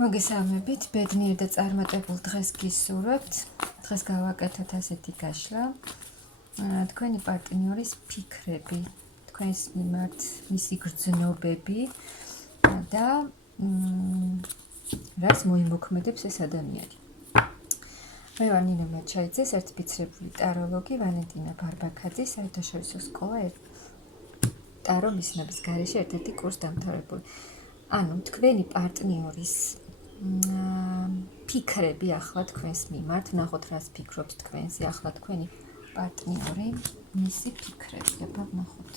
მოგესალმებით, ბედნიერ და წარმატებულ დღეს გისურვებთ. დღეს გავაკეთოთ ასეთი გაშლა. თქვენი პარტნიორის ფიქრები, თქვენს მიმართ მისი გრძნობები და რას მოიმოქმედებს ეს ადამიანი. მე ვარ ნინო მაჩაიძე, სერტიფიცირებული ტაროლოგი, ვალენტინა ბარბაქაძე, საერთაშორისო სკოლა ტარო მისნობის გარეშე ერთ-ერთი კურს დამთავრებული. ანუ თქვენი პარტნიორის ფიქრები ახლა თქვენს მიმართ, ნახოთ რას ფიქრობს თქვენზე, ახლა თქვენი პარტნიორი, მისი ფიქრები, აბა ნახოთ.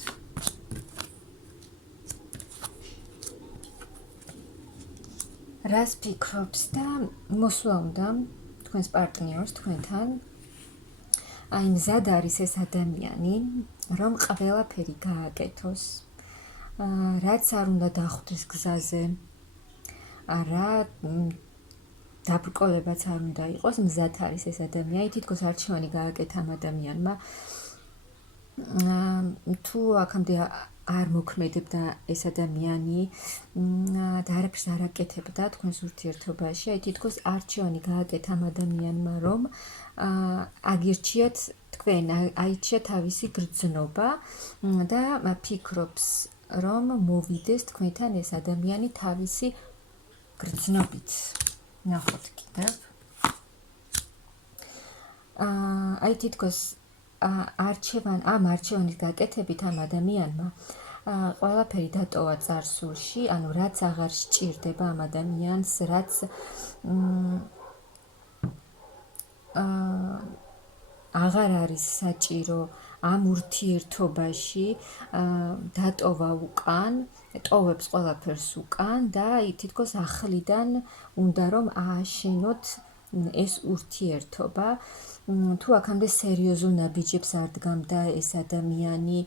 რას ფიქრობს და მოსვლა უნდა თქვენს პარტნიორს თქვენთან. აი მზად არის ეს ადამიანი, რომ ყველაფერი გააკეთოს, რაც არ უნდა დახვდეს გზაზე. არა დაბრკოლებაც არ უნდა იყოს, მზად არის ეს ადამიანი, თითქოს არჩევანი გააკეთა ამ ადამიანმა. თუ აქამდე არ მოქმედებდა ეს ადამიანი და არაფერს არ აკეთებდა თქვენს ურთიერთობაში, აი თითქოს არჩევანი გააკეთა ამ ადამიანმა, რომ აგირჩიათ თქვენ, აიჩიათ თავისი გრძნობა და ფიქრობს, რომ მოვიდეს თქვენთან ეს ადამიანი თავისი გრძნობით. ნახოთ კიდევ. აი თითქოს ამ არჩევანის გაკეთებით ამ ადამიანმა ყველაფერი დატოვა წარსულში, ანუ რაც აღარ სჭირდება ამ ადამიანს, რაც აღარ არის საჭირო ამ ურთიერთობაში, დატოვა უკან, ტოვებს ყველაფერს უკან და თითქოს ახლიდან უნდა რომ ააშენოთ ეს ურთიერთობა. თუ აქამდე სერიოზულ ნაბიჯებს არ დგამდა ეს ადამიანი,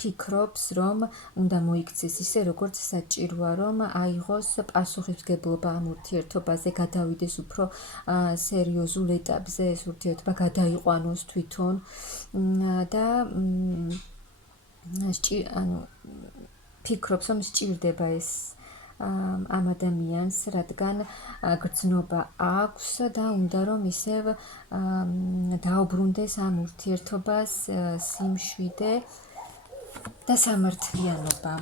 ფიქრობს, რომ უნდა მოიქცეს ისე, როგორც საჭიროა, რომ აიღოს პასუხისმგებლობა ამ ურთიერთობაზე, გადავიდეს უფრო სერიოზულ ეტაპზე, ეს ურთიერთობა გადაიყვანოს თვითონ და ფიქრობს, რომ სჭირდება ეს ამ ადამიანს, რადგან გრძნობა აქვს და უნდა რომ ისევ დაუბრუნდეს ამ ურთიერთობას სიმშვიდე და სამართლიანობა.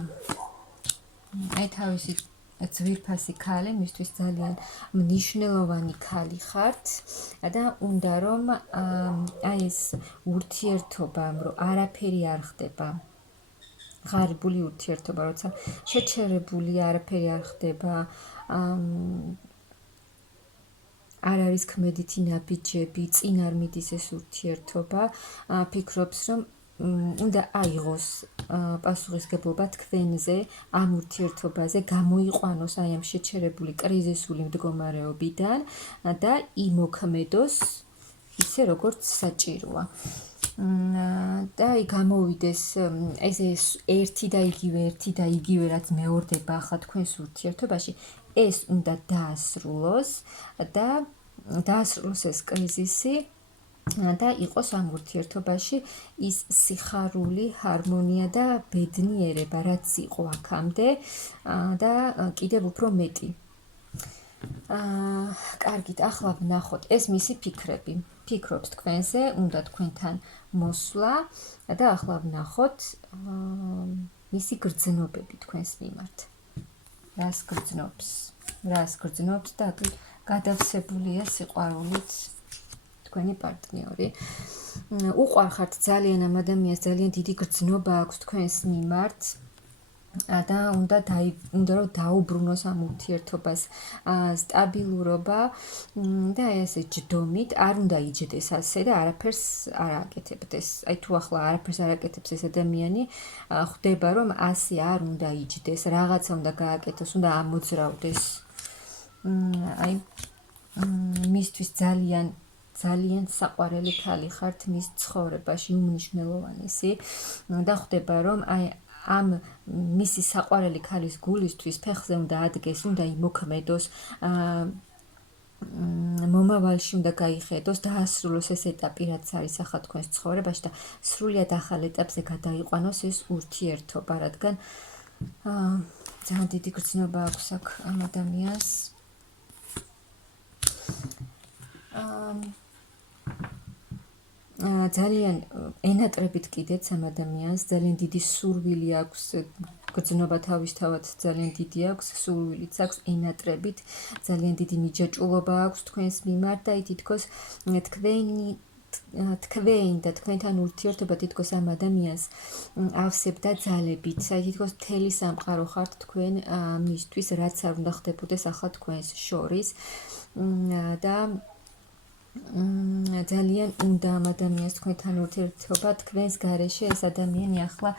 აი თავისი ძვირფასი ქალი, მისთვის ძალიან მნიშვნელოვანი ქალი ხართ და უნდა რომ აი ეს ურთიერთობა, რომ არაფერი არ ხდება. ღარიბული ურთიერთობა, როცა შეჩერებული არაფერი არ ხდება, არ არის ქმედითი ნაბიჯები, წინ არ მიდის ეს ურთიერთობა, ფიქრობს, რომ უნდა აიღოს პასუხისმგებლობა თქვენზე, ამ ურთიერთობაზე, გამოიყვანოს აი ამ შეჩერებული კრიზისული მდგომარეობიდან და იმოქმედოს ისე, როგორც საჭიროა. და გამოვიდეს ეს ერთი და იგივე რაც მეორდება ახლა თქვენს ურთიერთობაში, ეს უნდა დაასრულოს და დაასრულოს ეს კრიზისი და იყოს ამ ურთიერთობაში ის სიხარული, ჰარმონია და ბედნიერება, რაც იყო აქამდე და კიდევ უფრო მეტი. კარგით, ახლა ვნახოთ ეს მისი ფიქრები. ფიქრობს თქვენზე, უნდა თქვენთან მოსვლა და ახლა ვნახოთ მისი გრძნობები თქვენს მიმართ. რას გრძნობს და გადავსებულია სიყვარულით თქვენი პარტნიორი. უყვარხართ ძალიან ამ ადამიანს, ძალიან დიდი გრძნობა აქვს თქვენს მიმართ და უნდა რომ დაუბრუნოს ამ ურთიერთობას სტაბილურობა და ესე ჯდომით, არ უნდა იჯდეს ასე და არაფერს არ აკეთებდეს. აი თუ ახლა არაფერს არ აკეთებს ეს ადამიანი, ხვდება რომ ასე არ უნდა იჯდეს, რაღაცა უნდა გააკეთოს, უნდა ამოძრავდეს. აი მისთვის ძალიან საყვარელი ქალი ხართ მის ცხოვრებაში, უმნიშვნელოვანესი და ხვდება რომ აი ამ მისი საყვარელი ქალის გულისთვის ფეხზე უნდა ადგეს, უნდა იმოქმედოს, მომავალში უნდა გაიხედოს, დაასრულოს ეს ეტაპი, რაც არის ახლა თქვენს ცხოვრებაში და სრულიად ახალ ეტაპზე გადაიყვანოს ეს ურთიერთობა, რადგან ძალიან დიდი გრძნობა აქვს აქ ამ ადამიანს. ძალიან ენატრებით კიდეც ამ ადამიანს, ძალიან დიდი სურვილი აქვს, გრძნობა თავისთავად ძალიან დიდი აქვს, სურვილიც აქვს ენატრებით, ძალიან დიდი მიჯაჭვულობა აქვს თქვენს მიმართ და თითქოს თქვენ და თქვენთან ურთიერთობა თითქოს ამ ადამიანს ავსებდა ძალებით, თითქოს მთელი სამყარო ხართ თქვენ მისთვის, რაც არ უნდა ხდებოდეს ახლა თქვენს შორის და ძალიან უნდა ამ ადამიანს თქვენთან ურთიერთობა თქვენს გარეშე ეს ადამიანი ახლა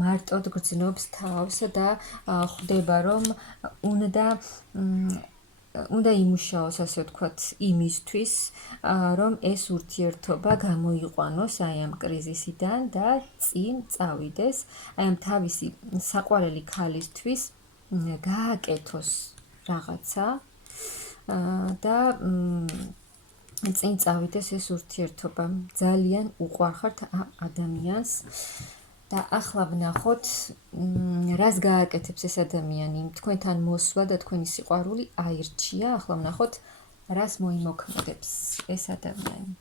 მარტოდ გრძნობს თავს და ხვდება რომ უნდა იმუშაოს ასე ვთქვათ იმისთვის რომ ეს ურთიერთობა გამოიყვანოს აი ამ კრიზისიდან და წინ წავიდეს აი ამ თავისი საყვარელი ქალისთვის გააკეთოს რაღაცა და წინ წავიდეს ეს ურთიერთობა. ძალიან უყვარხართ ადამიანს და ახლა ვნახოთ რას გააკეთებს ეს ადამიანი. თქვენთან მოსვლა და თქვენი სიყვარული აირჩია. ახლა ვნახოთ რას მოიმოქმედებს ეს ადამიანი.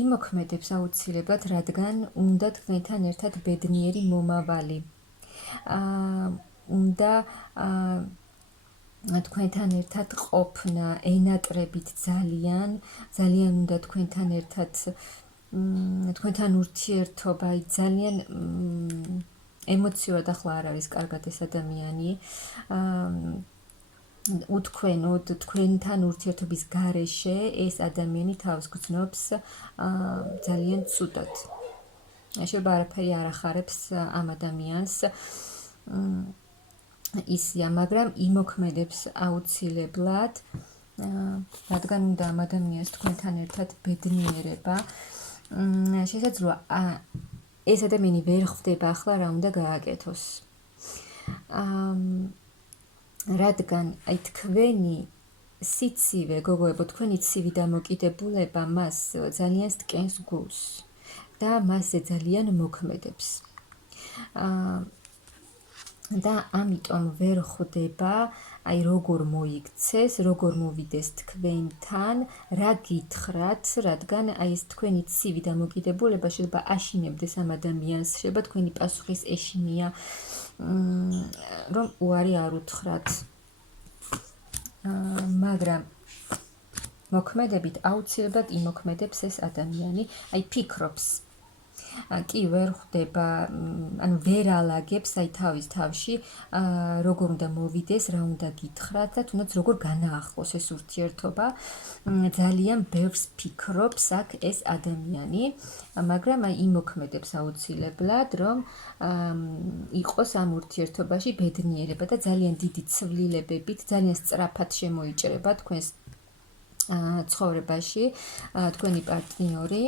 იმოქმედებს აუცილებლად, რადგან უნდა თქვენთან ერთად ბედნიერი მომავალი. უნდა თქვენთან ერთად ყოფნა, ენატრებით ძალიან უნდა თქვენთან ერთად თქვენთან ურთიერთობა, ძალიან ემოციურად ახლა არ არის კარგად ეს ადამიანი. უთქვენოდ თქვენთან ურთიერთობის გარეშე ეს ადამიანი თავს გრძნობს ძალიან ცუდად. შეიძლება არაფერი არ ახარებს ამ ადამიანს. ისია, მაგრამ იმოქმედებს აუცილებლად, რადგან უნდა ამ ადამიანს თქვენთან ერთად ბედნიერება. შესაძლოა ეს ადამიანი ვერ ხვდება ახლა რა უნდა გააკეთოს. რადგან აი თქვენი სიცივე, გოგოებო, თქვენი ცივი დამოკიდებულება მას ძალიან სტკენს გულს და მასზე ძალიან მოქმედებს. და ამიტომ ვერ ხვდება, აი როგორ მოიქცეს, როგორ მოვიდეს თქვენთან, რა გითხრათ, რადგან აი ეს თქვენი ცივი დამოკიდებულება შეიძლება აშინებდეს ამ ადამიანს, შეიძლება თქვენი პასუხის ეშინია, რომ უარი არ უთხრათ. მაგრამ მოქმედებით აუცილებლად იმოქმედებს ეს ადამიანი, აი ფიქრობს. კი ვერ ხვდება, ანუ ვერ ალაგებს აი თავის თავში, როგორ უნდა მოვიდეს, რა უნდა გითხრათ და თუნდაც როგორ განაახლოს ეს ურთიერთობა. ძალიან ბევრს ფიქრობს აქ ეს ადამიანი, მაგრამ აი იმოქმედებს აუცილებლად, რომ იყოს ამ ურთიერთობაში ბედნიერება და ძალიან დიდი ცვლილებებით, ძალიან სწრაფად შემოიჭრება თქვენს ცხოვრებაში თქვენი პარტნიორი.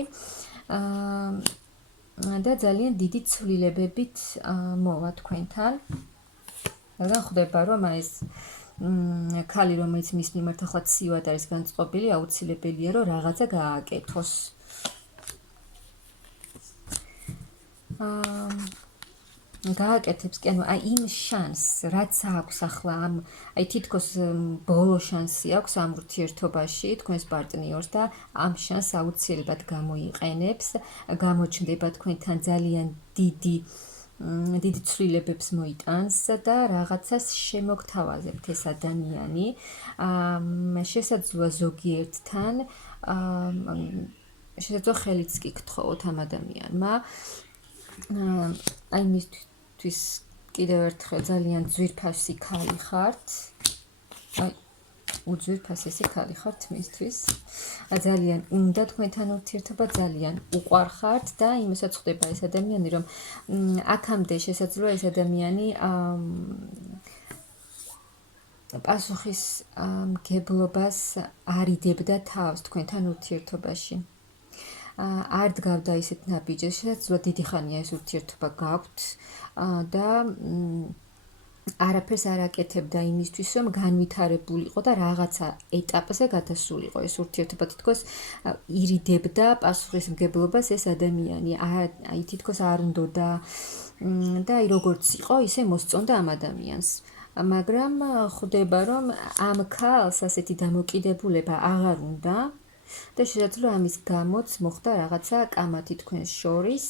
და ძალიან დიდი ცვლილებებით მოვა თქვენთან. რადგან ხვდება, რომ აი ეს ქალი, რომელიც მის მიმართ ახლა ცივად არის განწყობილი, აუცილებელია, რომ რაღაცა გააკეთოს. გააკეთებს, კი ანუ აი იმ შანსს, რაც აქვს ახლა ამ აი თითქოს ბოლო შანსი აქვს ამ ურთიერთობაში თქვენს პარტნიორს და ამ შანსს აუცილებლად გამოიყენებს, გამოჩნდება თქვენთან ძალიან დიდი ცვლილებებს მოიტანს და რაღაცას შემოგთავაზებთ ეს ადამიანი. შესაძლოა ზოგიერთთან შესაძლოა ხელიც კი გთხოვოთ ამ ადამიანმა. აი მისთვის კიდევ ერთხელ ძალიან ძვირფასი ქალი ხართ. აი უძვირფასესი ქალი ხართ მისთვის. ძალიან უნდა თქვენთან ურთიერთობა, ძალიან უყვარხართ და იმასაც ხვდება ეს ადამიანი, რომ აქამდე შესაძლოა ეს ადამიანი პასუხის მგებლობას არიდებდა თავს თქვენთან ურთიერთობაში. არ დგავდა ისეთ ნაბიჯებს, შესაძლოა დიდი ხანია ეს ურთიერთობა გაქვთ და არაფერს არ აკეთებდა იმისთვის, რომ განვითარებულიყო და რაღაცა ეტაპზე გადასულიყო ეს ურთიერთობა. თითქოს ირიდებდა პასუხისმგებლობას ეს ადამიანი. აი თითქოს არ უნდოდა და აი როგორც იყო, ისე მოსწონდა ამ ადამიანს. მაგრამ ხვდება, რომ ამ ქალს ასეთი დამოკიდებულება აღარ უნდა და შესაძლოა ამის გამოც მოხდა რაღაცა კამათი თქვენს შორის,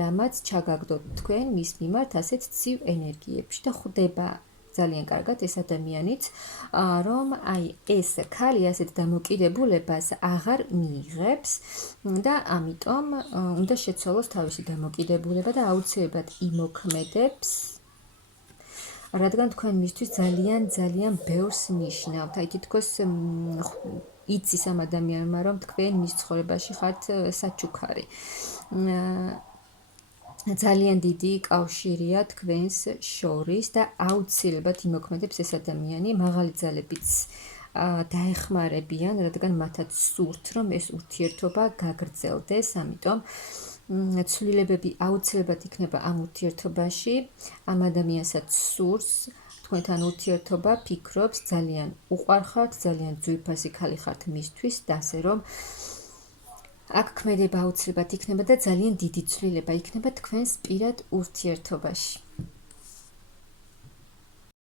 რამაც ჩაგაგდოთ თქვენ მის მიმართ ასეთ ცივ ენერგიებში და ხვდება ძალიან კარგად ეს ადამიანიც, რომ აი ეს ქალი ასეთ დამოკიდებულებას აღარ მიიღებს და ამიტომ უნდა შეცვალოს თავისი დამოკიდებულება და აუცილებლად იმოქმედებს, რადგან თქვენ მისთვის ძალიან ბევრს ნიშნავთ. აი თითქოს იცის ამ ადამიანმა, რომ თქვენ მის ცხოვრებაში ხართ საჩუქარი. ძალიან დიდი კავშირია თქვენს შორის და აუცილებლად იმოქმედებს ეს ადამიანი, მაღალი ძალებიც დაეხმარებიან, რადგან მათაც სურთ, რომ ეს ურთიერთობა გაგრძელდეს, ამიტომ ცვლილებები აუცილებლად იქნება ამ ურთიერთობაში, ამ ადამიანსაც სურს თქვენთან ურთიერთობა, ფიქრობს, ძალიან უყვარხართ, ძალიან ძვირფასი ქალი ხართ მისთვის და ასე რომ აქ ქმედება აუცილებლად იქნება და ძალიან დიდი ცვლილება იქნება თქვენს პირად ურთიერთობაში.